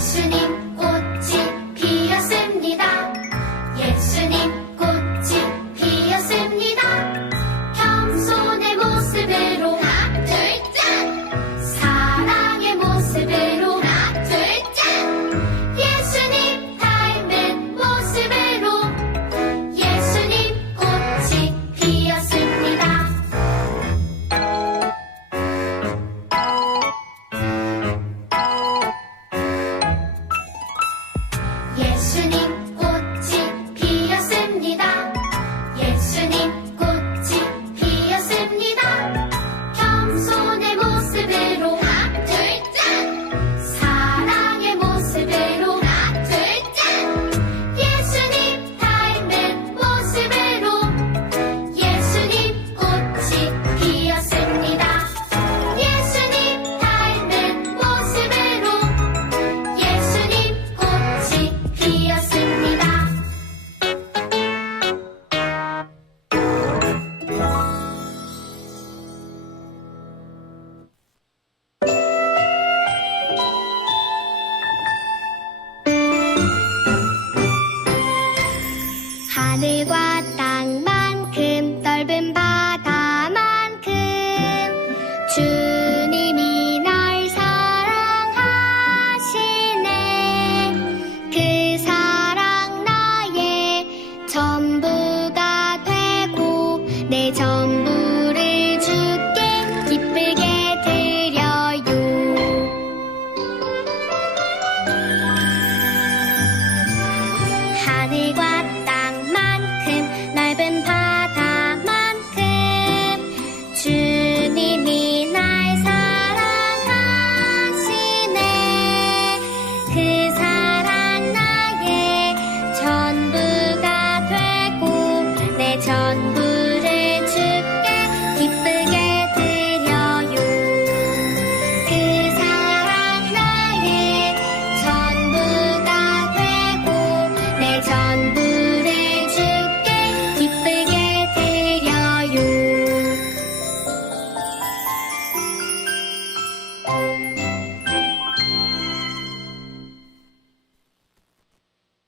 listening. 예수님. Tom.